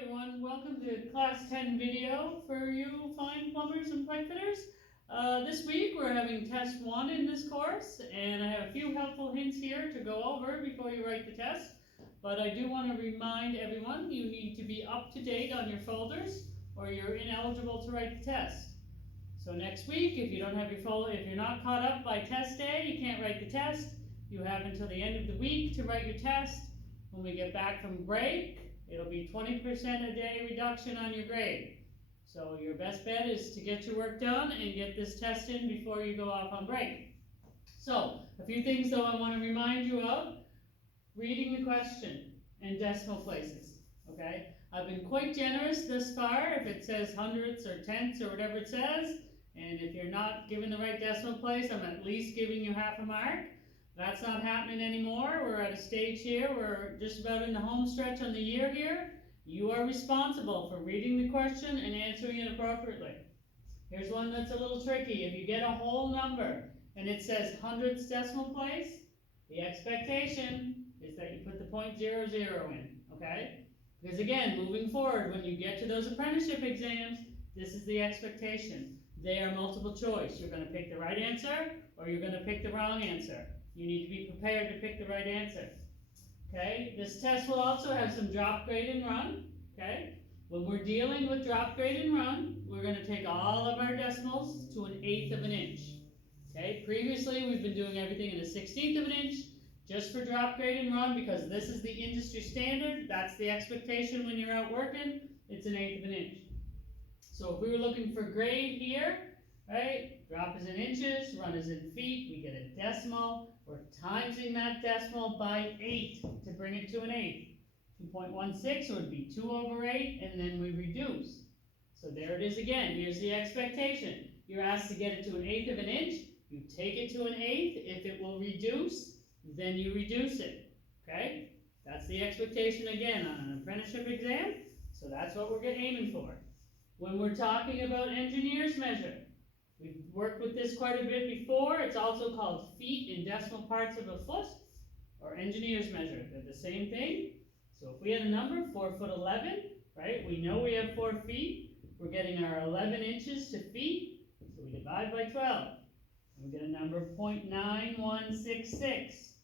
everyone, welcome to class 10 video for you fine plumbers and pipe fitters. This week we're having test 1 in this course, and I have a few helpful hints here to go over before you write the test. But I do want to remind everyone you need to be up to date on your folders or you're ineligible to write the test. So next week, if you don't have your folder, if you're not caught up by test day, you can't write the test. You have until the end of the week to write your test. When we get back from break, it'll be 20% a day reduction on your grade. So your best bet is to get your work done and get this test in before you go off on break. So, a few things though I want to remind you of. Reading the question and decimal places, okay? I've been quite generous this far if it says hundredths or tenths or whatever it says, and if you're not given the right decimal place, I'm at least giving you half a mark. That's not happening anymore. We're at a stage here, we're just about in the home stretch on the year here. You are responsible for reading the question and answering it appropriately. Here's one that's a little tricky. If you get a whole number and it says hundredths decimal place, the expectation is that you put the 0.00 in, okay? Because again, moving forward, when you get to those apprenticeship exams, this is the expectation. They are multiple choice. You're going to pick the right answer or you're going to pick the wrong answer. You need to be prepared to pick the right answer. Okay, this test will also have some drop, grade, and run. Okay, when we're dealing with drop, grade, and run, we're going to take all of our decimals to 1/8 of an inch. Okay, previously we've been doing everything in 1/16 of an inch, just for drop, grade, and run, because this is the industry standard. That's the expectation when you're out working. It's 1/8 of an inch. So if we were looking for grade here, right, drop is in inches, run is in feet, we get a decimal. We're timesing that decimal by 8 to bring it to 1/8. 2.16 would be 2 over 8, and then we reduce. So there it is again. Here's the expectation. You're asked to get it to 1/8 of an inch. You take it to 1/8. If it will reduce, then you reduce it. Okay? That's the expectation again on an apprenticeship exam. So that's what we're aiming for. When we're talking about engineer's measure, we've worked with this quite a bit before. It's also called feet in decimal parts of a foot, or engineer's measure. They're the same thing. So if we had a number, 4'11", right? We know we have 4 feet. We're getting our 11 inches to feet, so we divide by 12. And we get a number of 0.9166.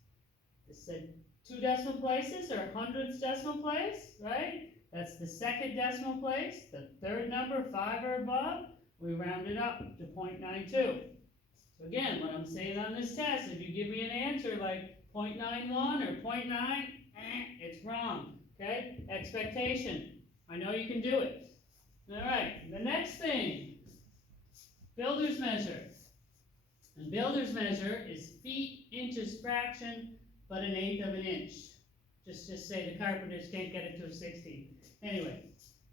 This said 2 decimal places, or hundredths decimal place, right? That's the second decimal place. The third number, 5 or above, we round it up to 0.92. So again, what I'm saying on this test, if you give me an answer like 0.91 or 0.9, it's wrong, okay? Expectation. I know you can do it. All right, the next thing, builder's measure. And builder's measure is feet, inches, fraction, but 1/8 of an inch. Just say the carpenters can't get it to a 16. Anyway,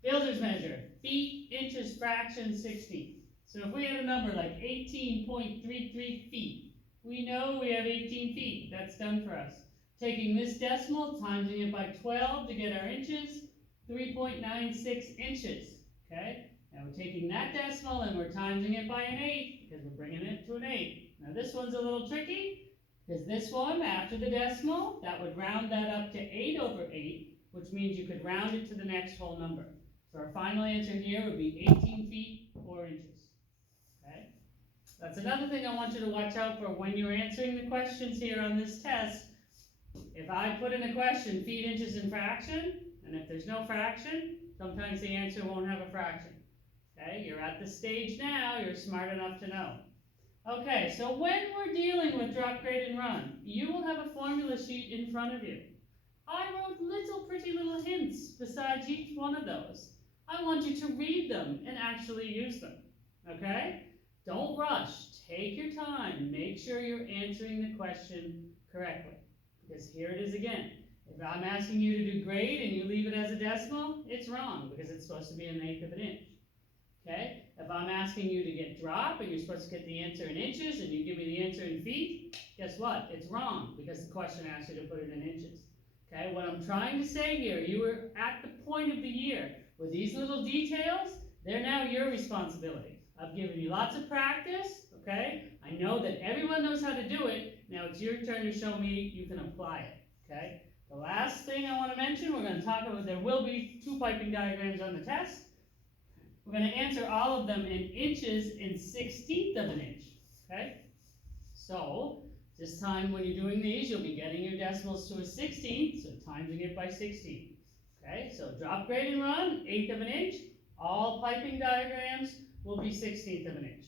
builder's measure, feet, inches, fraction, 16. So if we had a number like 18.33 feet, we know we have 18 feet. That's done for us. Taking this decimal, timesing it by 12 to get our inches, 3.96 inches. Okay? Now we're taking that decimal and we're timesing it by 1/8 because we're bringing it to 1/8. Now this one's a little tricky. Because this one, after the decimal, that would round that up to 8 over 8, which means you could round it to the next whole number. So our final answer here would be 18 feet, 4 inches. Okay? That's another thing I want you to watch out for when you're answering the questions here on this test. If I put in a question, feet, inches, and fraction, and if there's no fraction, sometimes the answer won't have a fraction. Okay? You're at the stage now, you're smart enough to know. Okay, so when we're dealing with drop, grade, and run, you will have a formula sheet in front of you. I wrote pretty little hints besides each one of those. I want you to read them and actually use them, okay? Don't rush, take your time, make sure you're answering the question correctly. Because here it is again. If I'm asking you to do grade and you leave it as a decimal, it's wrong because it's supposed to be 1/8 of an inch. Okay, if I'm asking you to get drop and you're supposed to get the answer in inches and you give me the answer in feet, guess what? It's wrong because the question asks you to put it in inches. Okay, what I'm trying to say here, you were at the point of the year where these little details, they're now your responsibility. I've given you lots of practice, okay? I know that everyone knows how to do it. Now it's your turn to show me you can apply it, okay? The last thing I want to mention, we're going to talk about, there will be 2 piping diagrams on the test. We're going to answer all of them in inches in 1/16 of an inch, okay? So, this time when you're doing these, you'll be getting your decimals to a 16th, so timesing it by 16. Okay, so drop, grade, and run, 1/8 of an inch. All piping diagrams will be 1/16 of an inch,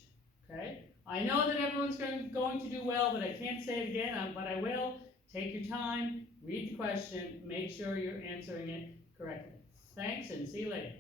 okay? I know that everyone's going to do well, but I can't say it again, but I will. Take your time, read the question, make sure you're answering it correctly. Thanks, and see you later.